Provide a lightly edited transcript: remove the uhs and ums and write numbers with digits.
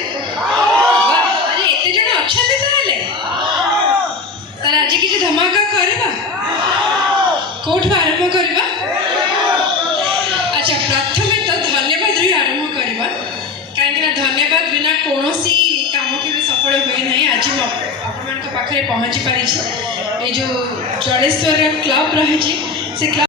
अरे एते जण अछते ताले तर आज किसी धमाका करबा कोठ आरंभ करबा। अच्छा प्रथमे तो धन्यवाद रे आरंभ करबा काहेकि ना धन्यवाद बिना कोनोसी काम के भी सफल होए नहीं। आज मैं अपन पाखे पहुँची पारी ये जो जलेश्वर क्लब रही से